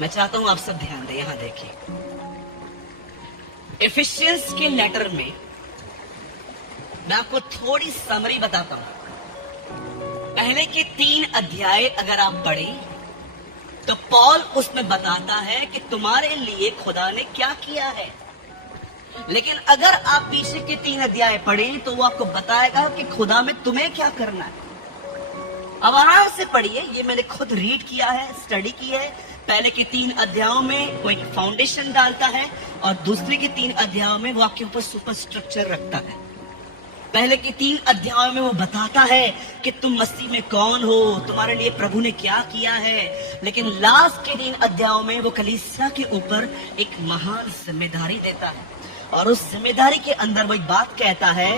मैं चाहता हूं आप सब ध्यान दें, यहां देखिए। एफिशिएंस के लेटर में मैं आपको थोड़ी समरी बताता हूं। पहले के 3 अध्याय अगर आप पढ़ें तो पॉल उसमें बताता है कि तुम्हारे लिए खुदा ने क्या किया है। लेकिन अगर आप पीछे के 3 अध्याय पढ़ें तो वो आपको बताएगा कि खुदा में तुम्हें क्या करना है। अब आराम से पढ़िए, ये मैंने खुद रीड किया है, स्टडी की है। पहले के 3 अध्यायों में वो एक फाउंडेशन डालता है और दूसरे के 3 अध्यायों में वो आपके ऊपर सुपर स्ट्रक्चर रखता है। पहले के 3 अध्यायों में वो बताता है कि तुम मसीह में कौन हो, तुम्हारे लिए प्रभु ने क्या किया है। लेकिन लास्ट के 3 अध्यायों में वो कलीसिया के ऊपर एक महान जिम्मेदारी देता है और उस जिम्मेदारी के अंदर वो एक बात कहता है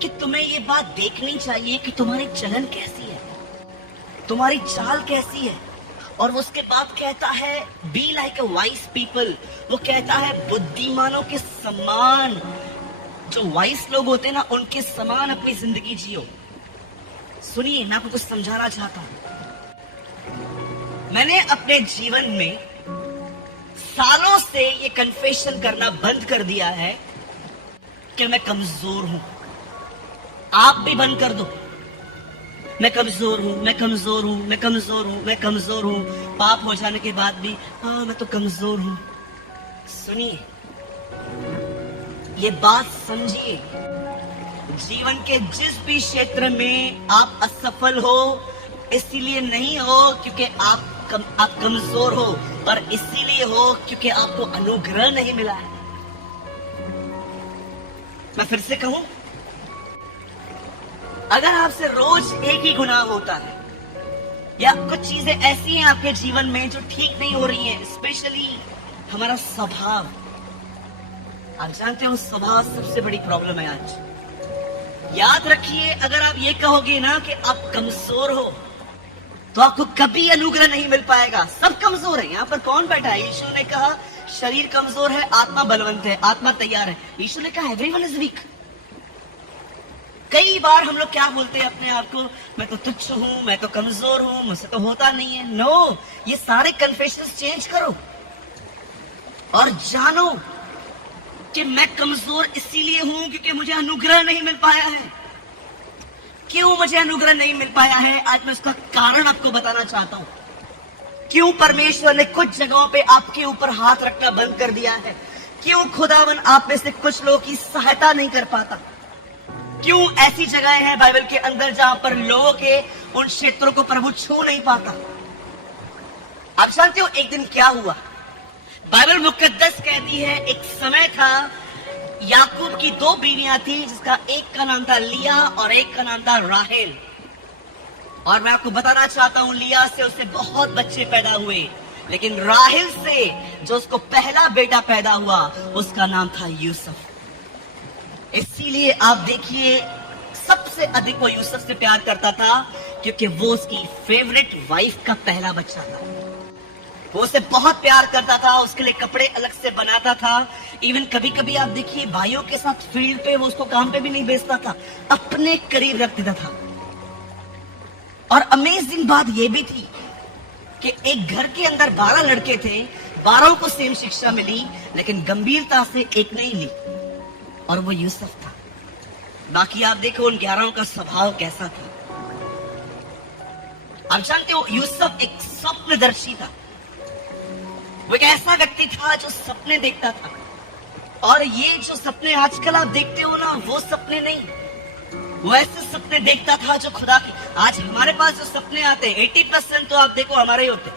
कि तुम्हें ये बात देखनी चाहिए कि तुम्हारी चलन कैसी है, तुम्हारी चाल कैसी है। और वो उसके बाद कहता है be like a wise people. वो कहता है बुद्धिमानों के समान, जो वाइस लोग होते हैं ना, उनके समान अपनी जिंदगी जियो। सुनिए, मैं आपको कुछ समझाना चाहता हूं। मैंने अपने जीवन में सालों से ये कन्फेशन करना बंद कर दिया है कि मैं कमजोर हूं। आप भी बंद कर दो। मैं कमजोर हूं, मैं कमजोर हूं, मैं कमजोर हूं, मैं कमजोर हूं। पाप हो जाने के बाद भी हाँ मैं तो कमजोर हूं। सुनिए, ये बात समझिए, जीवन के जिस भी क्षेत्र में आप असफल हो, इसीलिए नहीं हो क्योंकि आप कमजोर हो, पर इसीलिए हो क्योंकि आपको अनुग्रह नहीं मिला है। मैं फिर से कहूं, अगर आपसे रोज एक ही गुनाह होता है या कुछ चीजें ऐसी हैं आपके जीवन में जो ठीक नहीं हो रही हैं, स्पेशली हमारा स्वभाव। आप जानते हो स्वभाव सबसे बड़ी प्रॉब्लम है आज। याद रखिए, अगर आप ये कहोगे ना कि आप कमजोर हो तो आपको कभी अनुग्रह नहीं मिल पाएगा। सब कमजोर है। यहाँ पर कौन बैठा है? यीशु ने कहा शरीर कमजोर है, आत्मा बलवंत है, आत्मा तैयार है। यीशु ने कहा एवरीवन इज वीक। कई बार हम लोग क्या बोलते हैं अपने आप को, मैं तो तुच्छ हूं, मैं तो कमजोर हूं, मुझसे तो होता नहीं है। नो, ये सारे कन्फेशंस चेंज करो और जानो कि मैं कमजोर इसीलिए हूं क्योंकि मुझे अनुग्रह नहीं मिल पाया है। क्यों मुझे अनुग्रह नहीं मिल पाया है, आज मैं उसका कारण आपको बताना चाहता हूं। क्यों परमेश्वर ने कुछ जगहों पे आपके ऊपर हाथ रखना बंद कर दिया है। क्यों खुदावन आप में से कुछ लोगों की सहायता नहीं कर पाता। क्यों ऐसी जगहें हैं बाइबल के अंदर जहां पर लोगों के उन क्षेत्रों को प्रभु छू नहीं पाता। आप जानते हो एक दिन क्या हुआ? बाइबल मुकद्दस कहती है एक समय था, याकूब की 2 बीवियां थी, जिसका एक का नाम था लिया और एक का नाम था राहेल। और मैं आपको बताना चाहता हूं, लिया से उसे बहुत बच्चे पैदा हुए, लेकिन राहेल से जो उसको पहला बेटा पैदा हुआ उसका नाम था यूसुफ। इसीलिए आप देखिए, सबसे अधिक वो यूसुफ से प्यार करता था क्योंकि वो उसकी फेवरेट वाइफ का पहला बच्चा था। वो उसे बहुत प्यार करता था, उसके लिए कपड़े अलग से बनाता था। इवन कभी कभी आप देखिए भाइयों के साथ फील्ड पे वो उसको काम पे भी नहीं भेजता था, अपने करीब रख देता था। और अमेजिंग बात ये भी थी कि एक घर के अंदर 12 लड़के थे, 12 को सेम शिक्षा मिली, लेकिन गंभीरता से एक नहीं ली, और वो यूसुफ था। बाकी आप देखो उन 11 का स्वभाव कैसा था। आप जानते हो यूसुफ एक स्वप्नदर्शी था। वो एक ऐसा व्यक्ति था जो सपने देखता था। और ये जो सपने आजकल आप देखते हो ना, वो सपने नहीं, वो ऐसे सपने देखता था जो खुदा की। आज हमारे पास जो सपने आते हैं 80% तो आप देखो हमारे ही होते।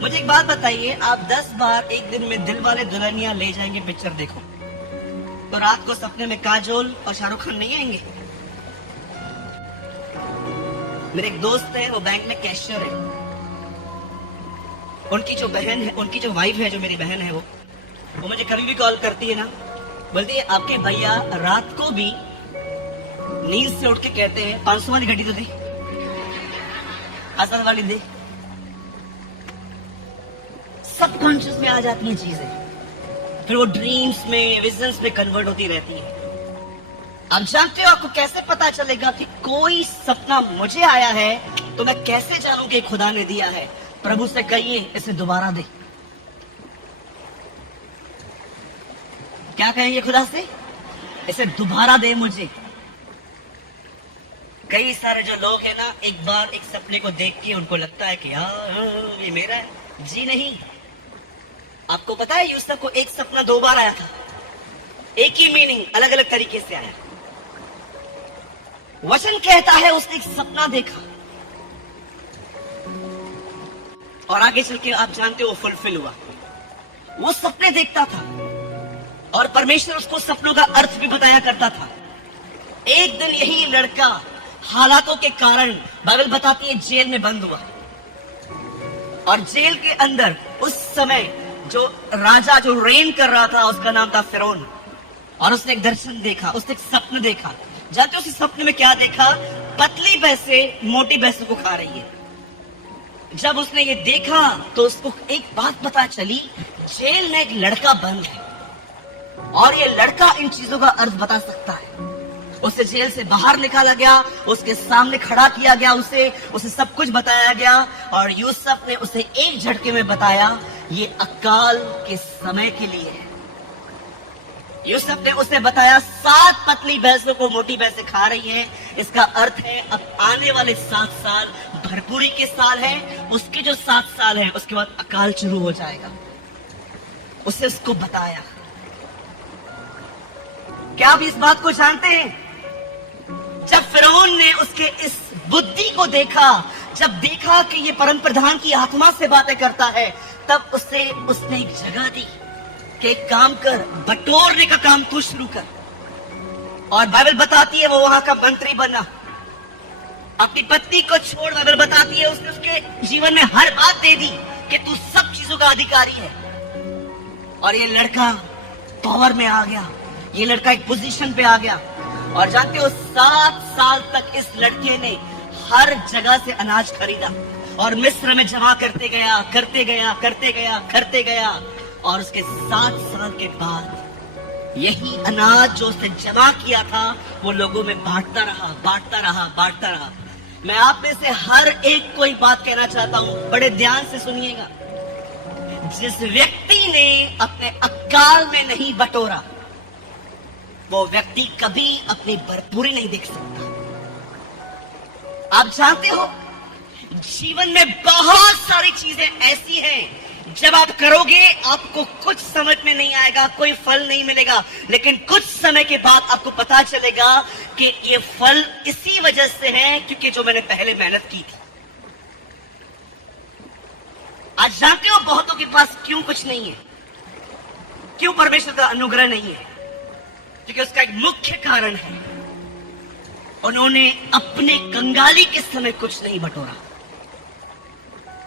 मुझे एक बात बताइए, आप 10 बार एक दिन में दिल वाले दुल्हनिया ले जाएंगे पिक्चर देखो, तो रात को सपने में काजोल और शाहरुख खान नहीं आएंगे? मेरे एक दोस्त है, वो बैंक में कैशियर है। उनकी जो बहन है, उनकी जो वाइफ है, जो मेरी बहन है, वो मुझे कभी भी कॉल करती है ना, बोलती है आपके भैया रात को भी नींद से उठ के कहते हैं 500 वाली घड़ी तो दे, 1000 वाली दे। सबकॉन्शियस में आ जाती हैं चीजें, फिर वो ड्रीम्स में, विजन्स में कन्वर्ट होती रहती है। आप जानते हो आपको कैसे पता चलेगा कि कोई सपना मुझे आया है तो मैं कैसे जानूं कि खुदा ने दिया है? प्रभु से कहिए इसे दोबारा दे। क्या कहेंगे खुदा से? इसे दोबारा दे मुझे। कई सारे जो लोग हैं ना, एक बार एक सपने को देख के उनको लगता है कि हाँ ये मेरा है। जी नहीं। आपको पता है यूसुफ को एक सपना 2 बार आया था, एक ही मीनिंग अलग अलग तरीके से आया। वचन कहता है उसने एक सपना देखा और आगे चल के आप जानते हो फुलफिल हुआ। वो सपने देखता था और परमेश्वर उसको सपनों का अर्थ भी बताया करता था। एक दिन यही लड़का हालातों के कारण, बाइबल बताती है, जेल में बंद हुआ और जेल के अंदर उस समय जो राजा जो रेन कर रहा था उसका नाम था फिरौन। और उसने एक दर्शन देखा, उसने एक सपन देखा। जानते हो उस सपने में क्या देखा? पतली भैंसे मोटी भैंसों को खा रही है। जब उसने ये देखा तो उसको एक बात पता चली, जेल में एक लड़का बंद है और ये लड़का इन चीजों का अर्थ बता सकता है। उसे जेल से बाहर निकाला गया, उसके सामने खड़ा किया गया, उसे सब कुछ बताया गया और यूसुफ ने उसे एक झटके में बताया, ये अकाल के समय के लिए है। यूसुफ ने उसे बताया 7 पतली भैंसों को मोटी भैंसें खा रही है। इसका अर्थ है अब आने वाले 7 साल भरपूरी के साल है, उसके जो 7 साल है उसके बाद अकाल शुरू हो जाएगा। उसे उसको बताया। क्या आप इस बात को जानते हैं? जब फिरौन ने उसके इस बुद्धि को देखा, जब देखा कि ये परम प्रधान की आत्मा से बातें करता है, तब उसने एक जगह दी कि एक काम कर, बटोरने का काम तू शुरू कर। और बाइबल बताती है वो वहां का मंत्री बना। अपनी पत्नी को छोड़, बाइबल बताती है उसने उसके जीवन में हर बात दे दी कि तू सब चीजों का अधिकारी है। और ये लड़का पावर में आ गया, ये लड़का एक पोजीशन पे आ गया। और जानते हो 7 साल तक इस लड़के ने हर जगह से अनाज खरीदा और मिस्र में जमा करते गया, करते गया, करते गया, करते गया। और उसके 7 साल के बाद यही अनाज जो उसने जमा किया था वो लोगों में बांटता रहा, बांटता रहा, बांटता रहा। मैं आप में से हर एक को एक बात कहना चाहता हूं, बड़े ध्यान से सुनिएगा। जिस व्यक्ति ने अपने अकाल में नहीं बटोरा, वो व्यक्ति कभी अपनी भरपूरी नहीं देख सकता। आप जानते हो जीवन में बहुत सारी चीजें ऐसी हैं, जब आप करोगे आपको कुछ समझ में नहीं आएगा, कोई फल नहीं मिलेगा, लेकिन कुछ समय के बाद आपको पता चलेगा कि ये फल इसी वजह से है क्योंकि जो मैंने पहले मेहनत की थी। आज जानते हो बहुतों के पास क्यों कुछ नहीं है, क्यों परमेश्वर का अनुग्रह नहीं है? क्योंकि उसका एक मुख्य कारण है, उन्होंने अपने कंगाली के समय कुछ नहीं बटोरा।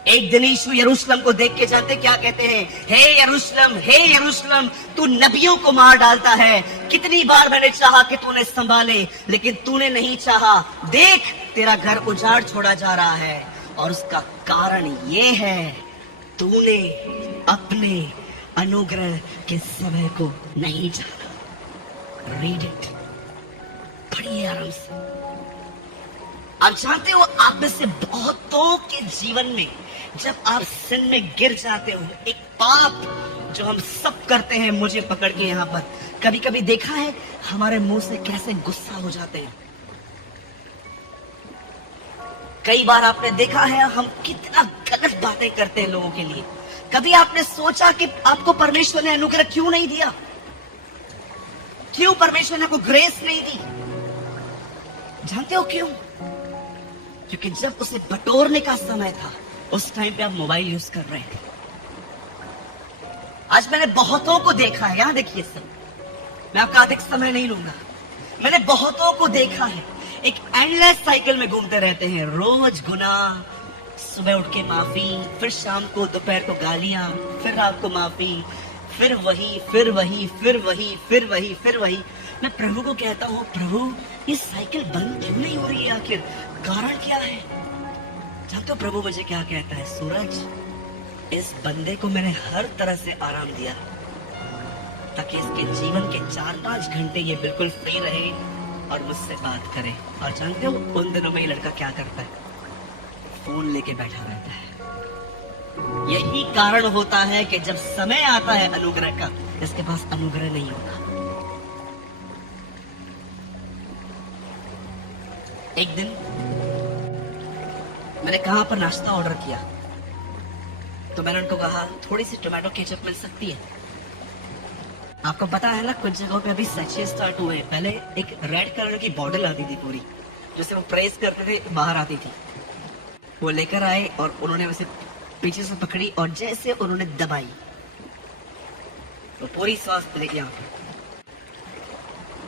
एक दिन यीशु यरूशलेम को देख के जाते, क्या कहते हैं? हे यरूशलेम, हे यरूशलेम, तू नबियों को मार डालता है। कितनी बार मैंने चाहा कि तूने संभाले, लेकिन तूने नहीं चाहा। देख तेरा घर उजाड़ छोड़ा जा रहा है और उसका कारण ये है, तूने अपने अनुग्रह के समय को नहीं जाना। रीड इट, पढ़िए आराम से। आप जानते हो आप में से बहुतों के जीवन में जब आप सिन में गिर जाते हो, एक पाप जो हम सब करते हैं, मुझे पकड़ के यहाँ पर कभी कभी देखा है हमारे मुंह से कैसे गुस्सा हो जाते हैं। कई बार आपने देखा है हम कितना गलत बातें करते हैं लोगों के लिए। कभी आपने सोचा कि आपको परमेश्वर ने अनुग्रह क्यों नहीं दिया? क्यों परमेश्वर ने आपको ग्रेस नहीं दी? जानते हो क्यों? क्योंकि जब उसे बटोरने का समय था उस टाइम पे आप मोबाइल यूज कर रहे थे। आज मैंने बहुतों को देखा है, यहां देखिए सब, मैं आपका अधिक समय नहीं लूंगा। मैंने बहुतों को देखा है एक एंडलेस साइकिल में घूमते रहते हैं, रोज गुनाह, सुबह उठ के माफी, फिर शाम को दोपहर को गालियां, फिर रात को माफी, फिर वही, फिर वही, फिर वही, फिर वही, फिर वही। मैं प्रभु को कहता हूँ, प्रभु ये साइकिल बंद क्यों नहीं हो रही है? आखिर कारण क्या है? जानते हो प्रभु मुझे क्या कहता है? सूरज, इस बंदे को मैंने हर तरह से आराम दिया ताकि इसके जीवन के 4-5 घंटे ये बिल्कुल फ्री रहे और मुझसे बात करे। और जानते हो उन दिनों में ये लड़का क्या करता है? फोन लेके बैठा रहता है। यही कारण होता है कि जब समय आता है अनुग्रह का, इसके पास अनुग्रह नहीं होता। एक दिन मैंने कहां पर नाश्ता ऑर्डर किया, तो मैंने उनको कहा थोड़ी सी टोमेटो केचप मिल सकती है। आपको पता है ना, कुछ जगहों पे अभी सैचे स्टार्ट हुए। पहले एक रेड कलर की बॉटल आती थी पूरी, जिसे वो प्रेस करते थे, बाहर आती थी। वो लेकर आए और उन्होंने उसे पीछे से पकड़ी और जैसे उन्होंने दबाई तो पूरी सॉस लेके यहाँ पे।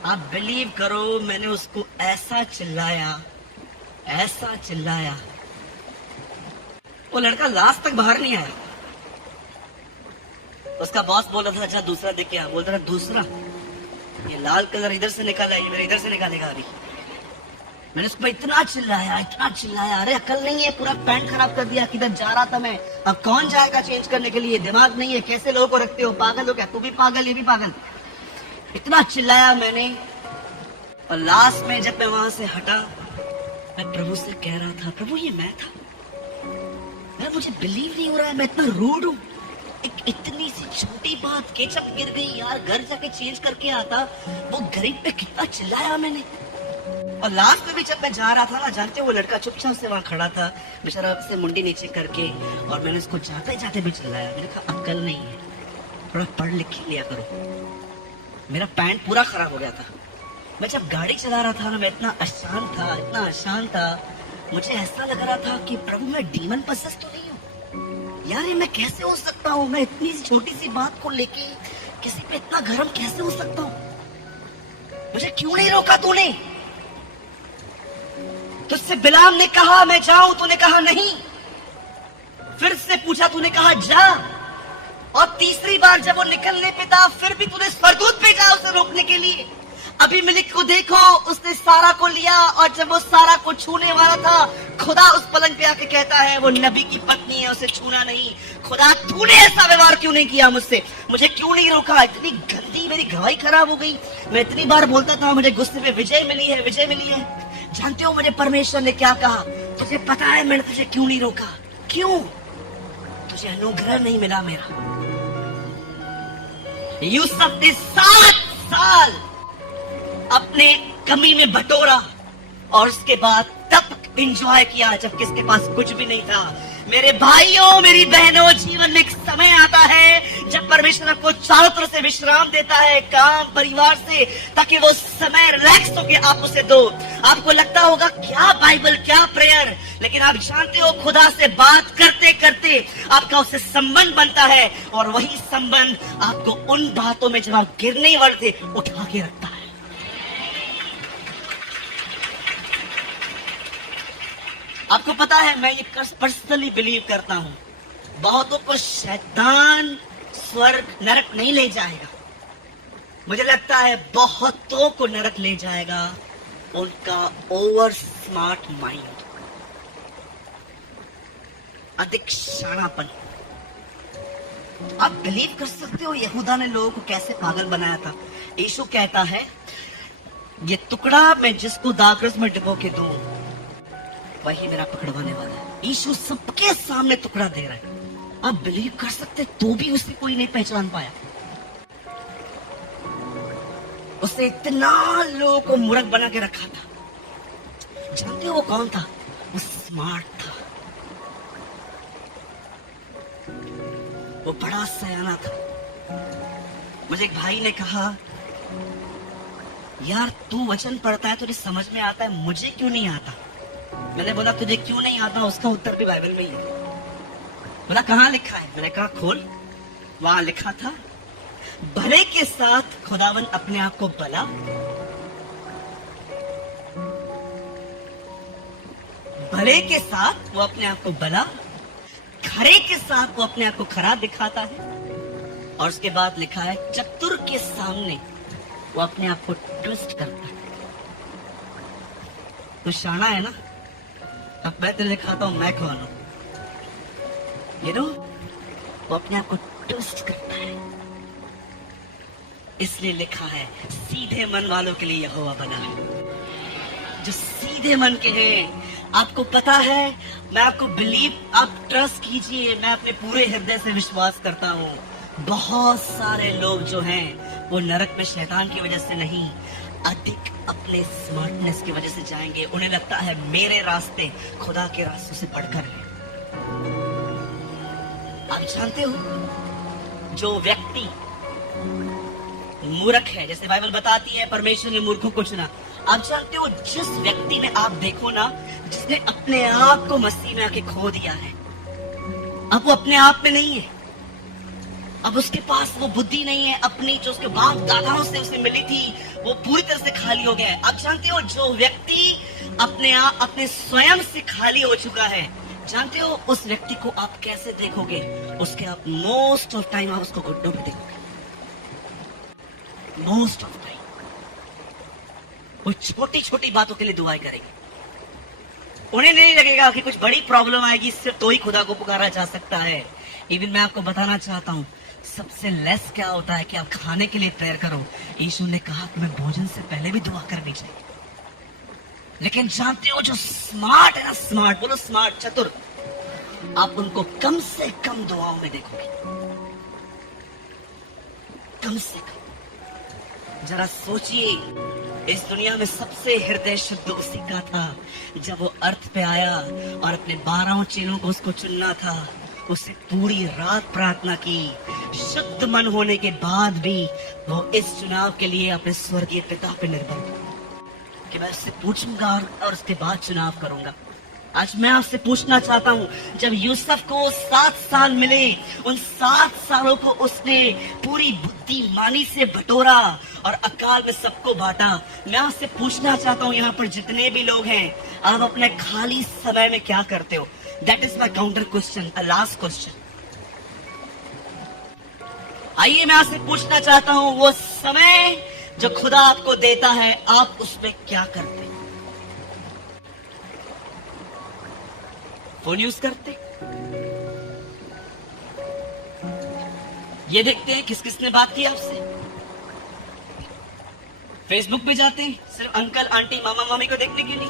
आप बिलीव करो, मैंने उसको ऐसा चिल्लाया, वो लड़का लास्ट तक बाहर नहीं आया। उसका बॉस बोला था अच्छा दूसरा देख के आ, बोलता था दूसरा, ये लाल कलर इधर से निकाला, ये मेरे इधर से निकालेगा अभी। मैंने उसको इतना चिल्लाया, अरे अकल नहीं है, पूरा पैंट खराब कर दिया। किधर जा रहा था मैं, अब कौन जाएगा चेंज करने के लिए, दिमाग नहीं है, कैसे लोगों को रखते हो, पागल हो क्या, तू भी पागल, ये भी पागल। इतना चिल्लाया मैंने, और लास्ट में जब मैं वहां से हटा, मैं प्रभु से कह रहा था, प्रभु ये मैं था, यार मुझे बिलीव नहीं हो रहा है मैं इतना रूड हूँ। एक इतनी सी छोटी बात, केचप गिर गई यार, घर जाके चेंज करके आता। वो गरीब पे कितना चिल्लाया मैंने। और लास्ट में भी जब मैं जा रहा था ना, जानते हो वो लड़का चुपचाप से वहां खड़ा था बेचारा, से मुंडी नीचे करके, और मैंने उसको जाते जाते भी चिल्लाया। मैंने कहा अक्ल नहीं है, थोड़ा पढ़ लिख लिया करो। मेरा पैंट पूरा खराब हो गया था। मैं जब गाड़ी चला रहा था ना, मैं इतना अशांत था, मुझे ऐसा लग रहा था कि प्रभु मैं डीमन पसेस तो नहीं हूँ यार, ये मैं कैसे हो सकता हूँ, मैं इतनी छोटी सी बात को लेके किसी पे इतना गरम कैसे हो सकता हूँ, मुझे क्यों नहीं रोका तूने। तुझसे बिलाम ने कहा मैं जाऊं, तूने कहा नहीं। फिर से पूछा, तूने कहा जा। और तीसरी बार जब वो निकलने पे था, फिर भी तूने स्वर्गदूत भेजा उसे रोकने के लिए। अबीमेलेक को देखो, उसने सारा को लिया, और जब वो सारा को छूने वाला था, खुदा उस पलंग पे आके कहता है वो नबी की पत्नी है, उसे छूना नहीं। खुदा तूने ऐसा व्यवहार क्यों नहीं किया मुझसे, मुझे क्यों नहीं रोका। इतनी गंदी मेरी गवाही खराब हो गई। मैं इतनी बार बोलता था मुझे गुस्से पे विजय मिली है। जानते हो मुझे परमेश्वर ने क्या कहा, तुझे पता है मैंने तुझे क्यों नहीं रोका, क्यों, तुझे अनुग्रह नहीं मिला मेरा। यूसुफ ने 7 साल अपने कमी में बटोरा, और उसके बाद तब एंजॉय किया जब किसके पास कुछ भी नहीं था। मेरे भाइयों, मेरी बहनों, जीवन में एक समय आता है जब परमेश्वर आपको चारों तरफ से विश्राम देता है, काम, परिवार से, ताकि वो समय रिलैक्स होके आप उसे दो। आपको लगता होगा क्या बाइबल, क्या प्रेयर, लेकिन आप जानते हो खुदा से बात करते करते आपका उससे संबंध बनता है, और वही संबंध आपको उन बातों में जब आप गिरने वाले थे उठा के रखता है। आपको पता है मैं ये पर्सनली बिलीव करता हूं, बहुतों को शैतान स्वर्ग नरक नहीं ले जाएगा। मुझे लगता है बहुतों को नरक ले जाएगा उनका ओवर स्मार्ट माइंड, अधिक शाणापन। आप बिलीव कर सकते हो यहूदा ने लोगों को कैसे पागल बनाया था। यीशु कहता है ये टुकड़ा मैं जिसको दागरस में डुबो के दूं वही मेरा पकड़वाने वाला है। यीशु सबके सामने टुकड़ा दे रहा है। आप बिलीव कर सकते, तो भी उसे कोई नहीं पहचान पाया। उसे इतना लोगों को मूर्ख बना के रखा था। जानते हो वो कौन था, वो स्मार्ट था, वो बड़ा सयाना था। मुझे एक भाई ने कहा यार तू वचन पढ़ता है, तुझे समझ में आता है, मुझे क्यों नहीं आता। मैंने बोला तुझे क्यों नहीं आता, उसका उत्तर भी बाइबल में ही है। बोला कहाँ लिखा है, मैंने कहा खोल। वहां लिखा था भले के साथ खुदावन अपने आप को भला, भले के साथ वो अपने आप को भला, खरे के साथ वो अपने आप को खरा दिखाता है। और उसके बाद लिखा है चतुर के सामने वो अपने आप को ट्विस्ट करता है। तो शाना है ना, अब मैं तुझे दिखाता हूं मैं कौन हूं। ये नो वो अपने आप को ट्विस्ट करता है। इसलिए लिखा है सीधे मन वालों के लिए यहोवा बना है। जो सीधे मन के हैं आपको पता है, मैं आपको आप ट्रस्ट कीजिए, मैं अपने पूरे हृदय से विश्वास करता हूँ, बहुत सारे लोग जो हैं वो नरक में शैतान की वजह से नहीं, अधिक अपने स्मार्टनेस की वजह से जाएंगे। उन्हें लगता है मेरे रास्ते खुदा के रास्तों से बढ़कर हैं। आप जानते हो, जो व्यक्ति मूर्ख है, जैसे बाइबल बताती है परमेश्वर ने मूर्खों को चुना, आप जानते हो जिस व्यक्ति में आप देखो ना, जिसने अपने आप को मसीह में आके खो दिया है, अब वो अपने आप में नहीं है, अब उसके पास वो बुद्धि नहीं है अपनी जो उसके बाप दादाओं से उसे मिली थी, वो पूरी तरह से खाली हो गया है। आप जानते हो जो व्यक्ति अपने स्वयं से खाली हो चुका है, जानते हो उस व्यक्ति को आप कैसे देखोगे? उसके आप मोस्ट ऑफ टाइम आप उसको घुटनों पे देखोगे, मोस्ट ऑफ टाइम वो छोटी छोटी बातों के लिए दुआएं करेंगे। उन्हें नहीं लगेगा कि कुछ बड़ी प्रॉब्लम आएगी सिर्फ तो ही खुदा को पुकारा जा सकता है। इवन मैं आपको बताना चाहता हूं, सबसे लेस क्या होता है कि आप खाने के लिए प्रेयर करो। यीशु ने कहा कि मैं भोजन से पहले भी दुआ करनी चाहिए। लेकिन जानते हो जो स्मार्ट है ना, स्मार्ट बोलो, स्मार्ट चतुर, आप उनको कम से कम दुआओं में देखोगे, कम से कम। जरा सोचिए, इस दुनिया में सबसे हृदय शुद्ध उसी का था जब वो अर्थ पे आया और अपने 12 चेलों को उसको चुनना था। उसे पूरी रात प्रार्थना की, शुद्ध मन होने के बाद भी वो इस चुनाव के लिए अपने स्वर्गीय पिता पे निर्भर था कि मैं उससे पूछूंगा और उसके बाद चुनाव करूंगा। आज मैं आपसे पूछना चाहता हूँ, जब यूसुफ को 7 साल मिले, उन 7 सालों को उसने पूरी बुद्धिमानी से बटोरा और अकाल में सबको बांटा। मैं आपसे पूछना चाहता हूँ, यहाँ पर जितने भी लोग हैं, आप अपने खाली समय में क्या करते हो? That is my counter question, last question. आइए मैं आपसे पूछना चाहता हूँ, वो समय जो खुदा आपको देता है, आप उसमें क्या करते हैं? फोन यूज करते, ये देखते हैं किस किसने बात की आपसे, फेसबुक पे जाते हैं सिर्फ अंकल आंटी मामा मामी को देखने के लिए।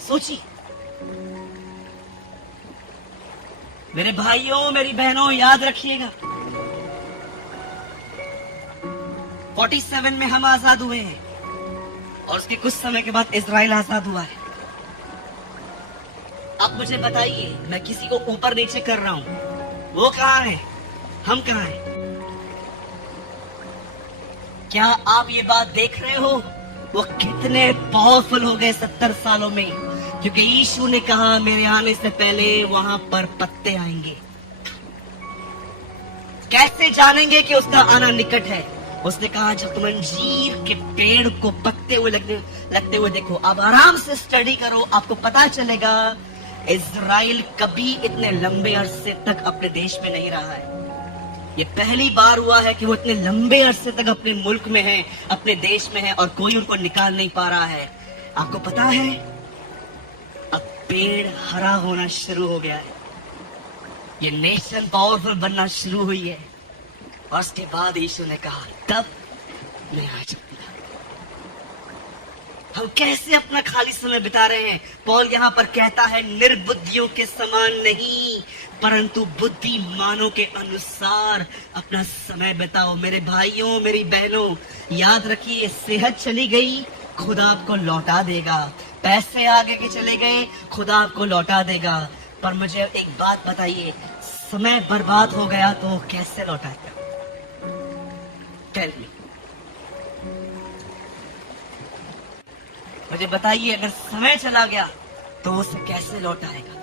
सोचिए मेरे भाइयों मेरी बहनों, याद रखिएगा 47 में हम आजाद हुए हैं और उसके कुछ समय के बाद इजराइल आजाद हुआ है। अब मुझे बताइए, मैं किसी को ऊपर नीचे कर रहा हूं, वो कहां है, हम कहां हैं? क्या आप ये बात देख रहे हो? वो कितने पावरफुल हो गए 70 सालों में, क्योंकि यीशु ने कहा मेरे आने से पहले वहां पर पत्ते आएंगे। कैसे जानेंगे कि उसका आना निकट है? उसने कहा जब तुम अंजीर के पेड़ को पकते हुए लगते हुए देखो। अब आराम से स्टडी करो, आपको पता चलेगा इजराइल कभी इतने लंबे अरसे तक अपने देश में नहीं रहा है। ये पहली बार हुआ है कि वो इतने लंबे अरसे तक अपने मुल्क में है, अपने देश में है और कोई उनको निकाल नहीं पा रहा है। आपको पता है अब पेड़ हरा होना शुरू हो गया है, ये नेशन पावरफुल बनना शुरू हुई है। और उसके बाद यीशु ने कहा तब मैं आ जाऊंगा। हम कैसे अपना खाली समय बिता रहे हैं? पौल यहाँ पर कहता है निर्बुद्धियों के समान नहीं, परंतु बुद्धिमानों के अनुसार अपना समय बिताओ। मेरे भाइयों मेरी बहनों, याद रखिए, सेहत चली गई खुदा आपको लौटा देगा, पैसे आगे के चले गए खुदा आपको लौटा देगा। पर मुझे एक बात बताइए, समय बर्बाद हो गया तो कैसे लौटाएगा? टेल मी, मुझे बताइए, अगर समय चला गया तो उसे कैसे लौटाएगा?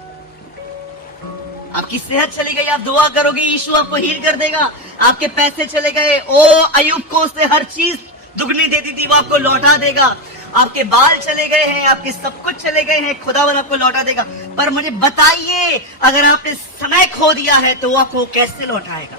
आपकी सेहत चली गई, आप दुआ करोगे यीशु आपको हील कर देगा। आपके पैसे चले गए, ओ अयूब को उसने हर चीज दुगनी देती थी, वो आपको लौटा देगा। आपके बाल चले गए हैं, आपके सब कुछ चले गए हैं, खुदावन आपको लौटा देगा। पर मुझे बताइए, अगर आपने समय खो दिया है तो वो आपको कैसे लौटाएगा?